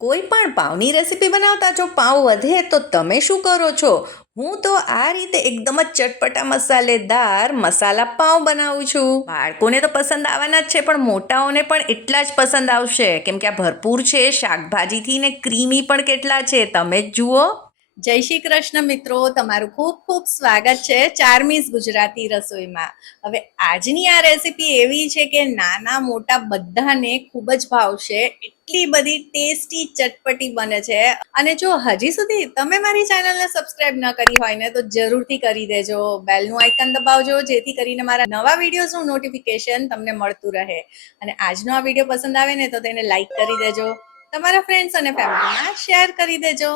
કોઈ પણ પાવની રેસીપી બનાવતા જો પાવ વધે તો તમે શું કરો છો? હું તો આ રીતે એકદમ જ ચટપટા મસાલેદાર મસાલા પાવ બનાવું છું. બાળકોને તો પસંદ આવવાના જ છે, પણ મોટાઓને પણ એટલા જ પસંદ આવશે. કેમ કે આ ભરપૂર છે, શાકભાજીથી ને ક્રીમી પણ કેટલા છે. તમે જ જુઓ. જય શ્રી કૃષ્ણ મિત્રો, તમારું ખૂબ ખૂબ સ્વાગત છે ચારમીસ ગુજરાતી રસોઈમાં. હવે આજની આ રેસીપી એવી છે કે નાના મોટા બધાને ખૂબ જ ભાવશે, એટલી બધી ટેસ્ટી ચટપટી બને છે. અને જો હજી સુધી તમે મારી ચેનલને સબસ્ક્રાઇબ ન કરી હોય ને, તો જરૂરથી કરી દેજો. બેલનું આઇકન દબાવજો, જેથી કરીને મારા નવા વિડીયોઝનું નોટિફિકેશન તમને મળતું રહે. અને આજનો આ વીડિયો પસંદ આવે ને, તો તેને લાઇક કરી દેજો. તમારા ફ્રેન્ડ્સ અને ફેમિલીમાં શેર કરી દેજો.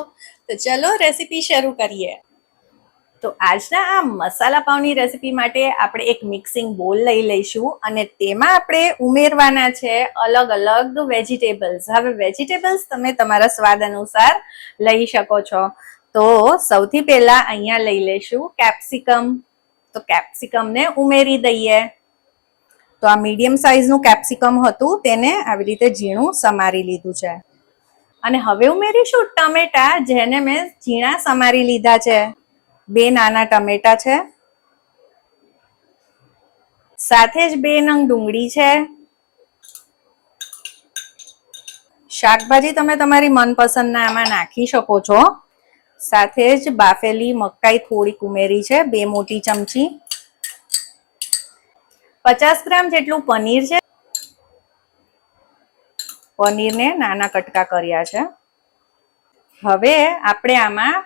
તો ચલો રેસીપી શરૂ કરીએ. તો આજના આ મસાલા પાઉની રેસીપી માટે આપણે એક મિક્સિંગ બોલ લઈ લઈશું અને તેમાં આપણે ઉમેરવાના છે અલગ અલગ વેજીટેબલ્સ હવે વેજીટેબલ્સ તમે તમારા સ્વાદ અનુસાર લઈ શકો છો. તો સૌથી પહેલા અહીંયા લઈ લઈશું કેપ્સિકમ તો કેપ્સિકમને ઉમેરી દઈએ. તો આ મીડિયમ સાઇઝનું કેપ્સિકમ હતું, તેને આવી રીતે ઝીણું સમારી લીધું છે. અને હવે ઉમેરીશું ટમેટા જેને મેં ઝીણા સમારી લીધા છે. બે નાના ટમેટા છે. સાથે જ બે નંગ ડુંગળી છે. શાકભાજી તમે તમારી મનપસંદના આમાં નાખી શકો છો. સાથે જ બાફેલી મકાઈ થોડીક ઉમેરી છે, બે મોટી ચમચી. પચાસ ગ્રામ જેટલું પનીર છે પનીરને નાના કટકા કર્યા છે. હવે આપણે આમાં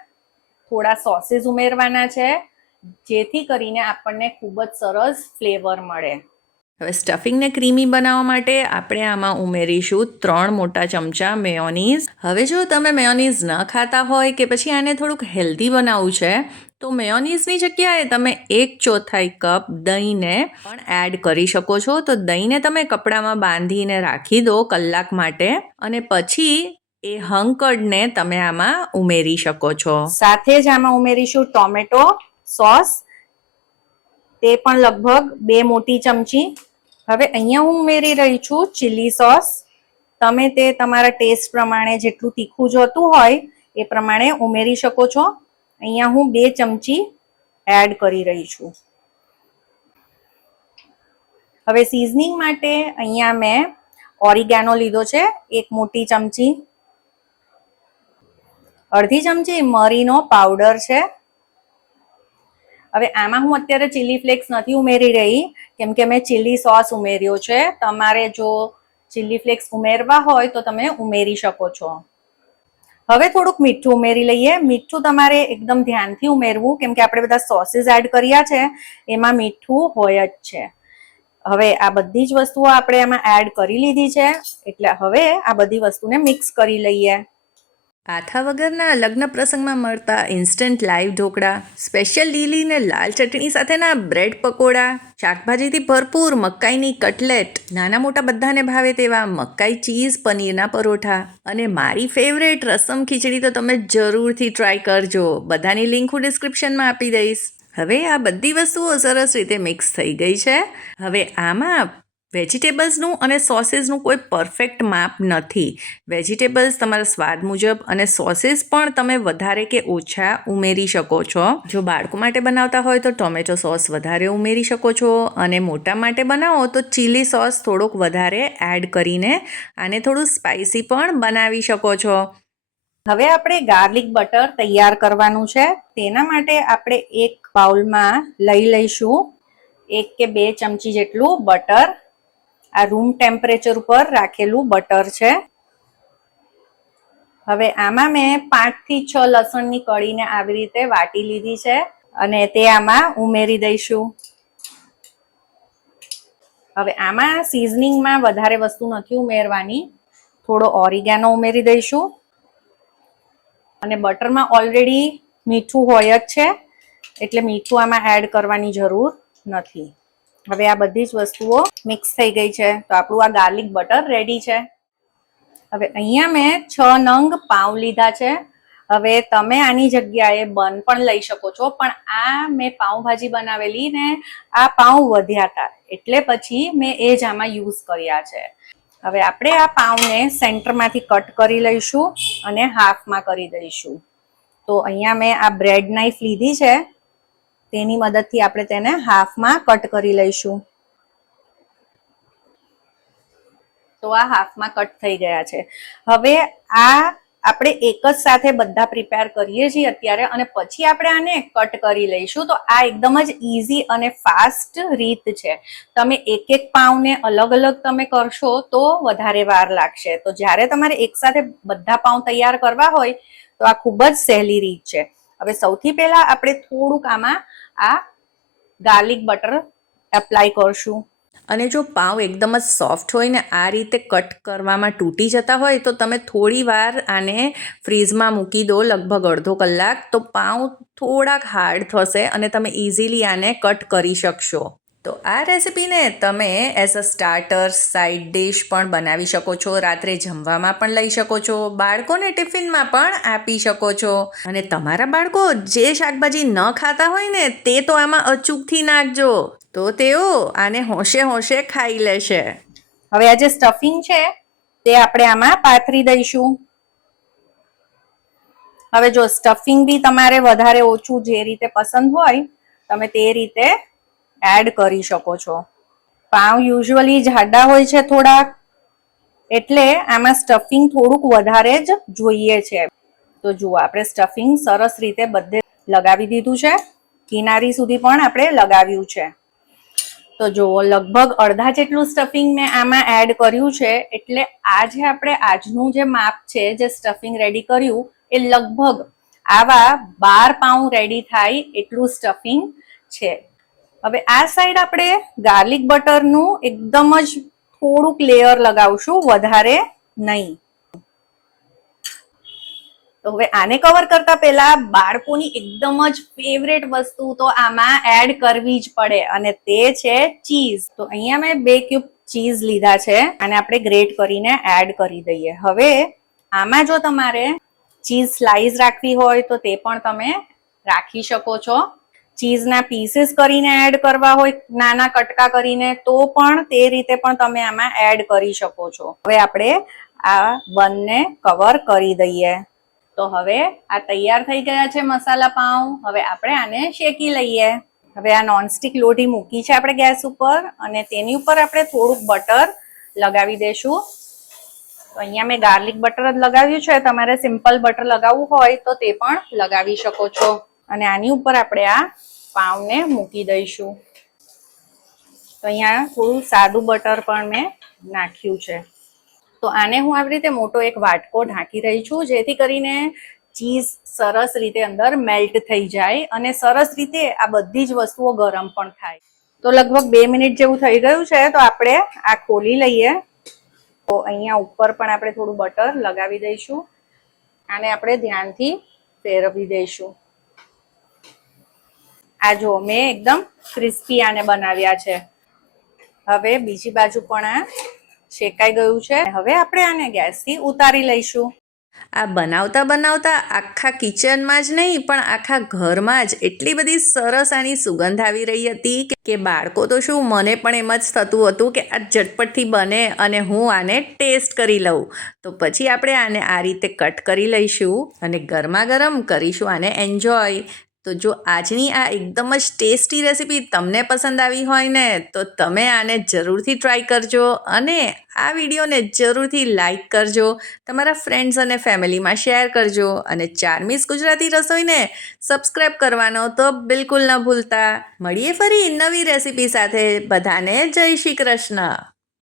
થોડા સોસીસ ઉમેરવાના છે, જેથી કરીને આપણને ખૂબ જ સરસ ફ્લેવર મળે. હવે સ્ટફિંગને ક્રીમી બનાવવા માટે આપણે આમાં ઉમેરીશું ત્રણ મોટા ચમચા મેયોનીઝ. હવે જો તમે મેયોનીઝ ન ખાતા હોય કે પછી આને થોડુંક હેલ્ધી બનાવવું છે તો મેયોનીઝની જગ્યાએ તમે એક ચોથાઈ કપ દહીંને પણ એડ કરી શકો છો. તો દહીંને તમે કપડામાં બાંધીને રાખી દો કલાક માટે અને પછી એ હંકડને તમે આમાં ઉમેરી શકો છો. સાથે જ આમાં ઉમેરીશું ટોમેટો સોસ. તે પણ લગભગ બે મોટી ચમચી. હવે અહીંયા હું ઉમેરી રહી છું ચીલી સોસ. તમે તે તમારા ટેસ્ટ પ્રમાણે જેટલું તીખું જોતું હોય એ પ્રમાણે ઉમેરી શકો છો. અહીંયા હું બે ચમચી એડ કરી રહી છું. હવે સિઝનિંગ માટે અહીંયા મેં ઓરિગેનો લીધો છે, એક મોટી ચમચી. અડધી ચમચી મરીનો પાવડર છે. હવે આમાં હું અત્યારે ચીલી ફ્લેક્સ નથી ઉમેરી રહી, કેમ કે મેં ચીલી સોસ ઉમેર્યો છે. તમારે જો ચીલી ફ્લેક્સ ઉમેરવા હોય તો તમે ઉમેરી શકો છો. હવે થોડુંક મીઠું ઉમેરી લઈએ. મીઠું તમારે એકદમ ધ્યાનથી ઉમેરવું, કેમ કે આપણે બધા સોસીસ એડ કર્યા છે, એમાં મીઠું હોય જ છે. હવે આ બધી જ વસ્તુઓ આપણે એમાં એડ કરી લીધી છે, એટલે હવે આ બધી વસ્તુને મિક્સ કરી લઈએ. આથા વગરના લગ્ન પ્રસંગમાં મળતા ઇન્સ્ટન્ટ લાઈવ ઢોકળા સ્પેશિયલ લીલી ને લાલ ચટણી સાથેના બ્રેડ પકોડા, શાકભાજીથી ભરપૂર મકાઈની કટલેટ નાના મોટા બધાને ભાવે તેવા મકાઈ ચીઝ પનીરના પરોઠા અને મારી ફેવરેટ રસમ ખીચડી તો તમે જરૂરથી ટ્રાય કરજો. બધાની લિંક હું ડિસ્ક્રિપ્શનમાં આપી દઈશ. હવે આ બધી વસ્તુઓ સરસ રીતે મિક્સ થઈ ગઈ છે. હવે આમાં વેજીટેબલ્સનું અને સોસીસનું કોઈ પરફેક્ટ માપ નથી. વેજીટેબલ્સ તમારા સ્વાદ મુજબ અને સોસીસ પણ તમે વધારે કે ઓછા ઉમેરી શકો છો. જો બાળકો માટે બનાવતા હોય તો ટોમેટો સોસ વધારે ઉમેરી શકો છો અને મોટા માટે બનાવો તો ચીલી સોસ થોડોક વધારે એડ કરીને આને થોડું સ્પાઇસી પણ બનાવી શકો છો. હવે આપણે ગાર્લિક બટર તૈયાર કરવાનું છે. તેના માટે આપણે એક બાઉલમાં લઈ લઈશું. એક કે બે ચમચી જેટલું બટર. આ રૂમ ટેમ્પરેચર ઉપર રાખેલું બટર છે. હવે આમાં મેં પાંચથી છ લસણની કળીને આવી રીતે વાટી લીધી છે અને તે આમાં ઉમેરી દઈશું. હવે આમાં સિઝનિંગમાં વધારે વસ્તુ નથી ઉમેરવાની. થોડો ઓરિગેનો ઉમેરી દઈશું. અને બટરમાં ઓલરેડી મીઠું હોય જ છે, એટલે મીઠું આમાં એડ કરવાની જરૂર નથી. હવે આ બધી જ વસ્તુઓ મિક્સ થઈ ગઈ છે. તો આપણું આ ગાર્લિક બટર રેડી છે. હવે અહીંયા મેં છ નંગ પાઉં લીધા છે. હવે તમે આની જગ્યાએ બન પણ લઈ શકો છો. પણ આ મેં પાઉંભાજી બનાવેલી ને આ પાઉં વધ્યા હતા એટલે પછી મેં એ જ આમાં યુઝ કર્યા છે. હવે આપણે આ પાઉંને સેન્ટરમાંથી કટ કરી લઈશું અને હાફમાં કરી દઈશું. તો અહીંયા મેં આ બ્રેડ નાઇફ લીધી છે. તેની મદદથી આપણે તેને હાફમાં કટ કરી લઈશું. તો આ હાફમાં કટ થઈ ગયા છે. હવે આ આપણે એક જ સાથે બધા પ્રિપેર કરીએ છીએ અત્યારે અને પછી આપણે આને કટ કરી લઈશું. તો આ એકદમ જ ઇઝી અને ફાસ્ટ રીત છે. તમે એક એક પાઉને અલગ અલગ તમે કરશો તો વધારે વાર લાગશે. તો જ્યારે તમારે એક સાથે બધા પાઉં તૈયાર કરવા હોય તો આ ખૂબ જ સહેલી રીત છે. હવે સૌથી પહેલા આપણે થોડુંક આમાં આ ગાર્લિક બટર એપ્લાય કરશું. અને જો પાઉં એકદમ જ સોફ્ટ હોય ને આ રીતે કટ કરવામાં તૂટી જતા હોય તો તમે થોડી વાર આને ફ્રીઝમાં મૂકી દો લગભગ અડધો કલાક તો પાઉં થોડાક હાર્ડ થશે અને તમે ઇઝીલી આને કટ કરી શકશો. તો આ રેસિપીને તમે as a starter side dish પણ બનાવી શકો છો, રાત્રે જમવામાં પણ લઈ શકો છો, બાળકોને ટિફિનમાં પણ આપી શકો છો. અને તમારા બાળકો જે શાકભાજી ન ખાતા હોય ને, તે તો આમાં અચૂકથી નાખજો. તો તેઓ આને હોશે હોશે ખાઈ લેશે. હવે આ જે સ્ટફિંગ છે, તે આપણે આમાં પાથરી દઈશું. હવે જો સ્ટફિંગ બી તમારે વધારે ઓછું જે રીતે પસંદ હોય, તમે તે રીતે એડ કરી શકો છો. પાઉં યુઝ્યુઅલી જાડા હોય છે થોડાક, એટલે આમાં સ્ટફિંગ થોડુંક વધારે જ જોઈએ છે. તો જુઓ, આપણે સ્ટફિંગ સરસ રીતે બધે લગાવી દીધું છે. કિનારી સુધી પણ આપણે લગાવ્યું છે. તો જુઓ, લગભગ અડધા જેટલું સ્ટફિંગ મેં આમાં એડ કર્યું છે, એટલે આજે આપણે આજનું જે માપ છે, જે સ્ટફિંગ રેડી કર્યું, એ લગભગ આવા બાર પાઉં રેડી થાય એટલું સ્ટફિંગ છે. હવે આ સાઈડ આપણે ગાર્લિક બટરનું એકદમ જ થોડુંક લેયર લગાવશું, વધારે નહીં. તો હવે આને કવર કરતા પહેલા બાળકોની એકદમ જ ફેવરેટ વસ્તુ તો આમાં એડ કરવી જ પડે અને તે છે ચીઝ તો અહીંયા મેં બે ક્યુબ ચીઝ લીધા છે અને આપણે ગ્રેટ કરીને એડ કરી દઈએ. હવે આમાં જો તમારે ચીઝ સ્લાઈસ રાખવી હોય તો તે પણ તમે રાખી શકો છો. ચીઝના પીસીસ કરીને એડ કરવા હોય, નાના કટકા કરીને, તો પણ તે રીતે પણ તમે આમાં એડ કરી શકો છો. હવે આપણે આ બંને કવર કરી દઈએ. તો હવે આ તૈયાર થઈ ગયા છે મસાલા પાઉં. હવે આપણે આને શેકી લઈએ. હવે આ નોનસ્ટિક લોઢી મૂકી છે આપણે ગેસ ઉપર અને તેની ઉપર આપણે થોડુંક બટર લગાવી દેશું. તો અહીંયા મેં ગાર્લિક બટર જ લગાવ્યું છે. તમારે સિમ્પલ બટર લગાવવું હોય તો તે પણ લગાવી શકો છો. અને આની ઉપર આપણે આ પાવને મૂકી દઈશું. તો અહીંયા થોડું સાદું બટર પણ મેં નાખ્યું છે. તો આને હું આવી રીતે મોટો એક વાટકો ઢાંકી રહી છું, જેથી કરીને ચીઝ સરસ રીતે અંદર મેલ્ટ થઈ જાય અને સરસ રીતે આ બધી જ વસ્તુઓ ગરમ પણ થાય. તો લગભગ બે મિનિટ જેવું થઈ ગયું છે, તો આપણે આ ખોલી લઈએ. તો અહીંયા ઉપર પણ આપણે થોડું બટર લગાવી દઈશું. આને આપણે ધ્યાનથી ફેરવી દઈશું. આ જો મેં એકદમ ક્રિસ્પી આને બનાવ્યા છે. હવે બીજી બાજુ પણ આ શેકાઈ ગયું છે. હવે આપણે આને ગેસથી ઉતારી લઈશું. આ બનાવતા બનાવતા આખા કિચનમાં જ નહીં, પણ આખા ઘરમાં જ એટલી બધી સરસ આની સુગંધ આવી રહી હતી કે- બાળકો તો શું, મને પણ એમ જ થતું હતું કે આ ઝટપટથી બને અને હું આને ટેસ્ટ કરી લઉં. તો પછી આપણે આને આ રીતે કટ કરી લઈશું અને ગરમા ગરમ કરીશું આને એન્જોય. તો જો આજની આ એકદમ જ ટેસ્ટી રેસીપી તમને પસંદ આવી હોય ને, તો તમે આને જરૂરથી ટ્રાય કરજો અને આ વિડીયોને જરૂરથી લાઈક કરજો, તમારા ફ્રેન્ડ્સ અને ફેમિલીમાં શેર કરજો અને ચારમીસ ગુજરાતી રસોઈને સબસ્ક્રાઈબ કરવાનો તો બિલકુલ ન ભૂલતા. મળીએ ફરી નવી રેસીપી સાથે. બધાને જય શ્રી કૃષ્ણ.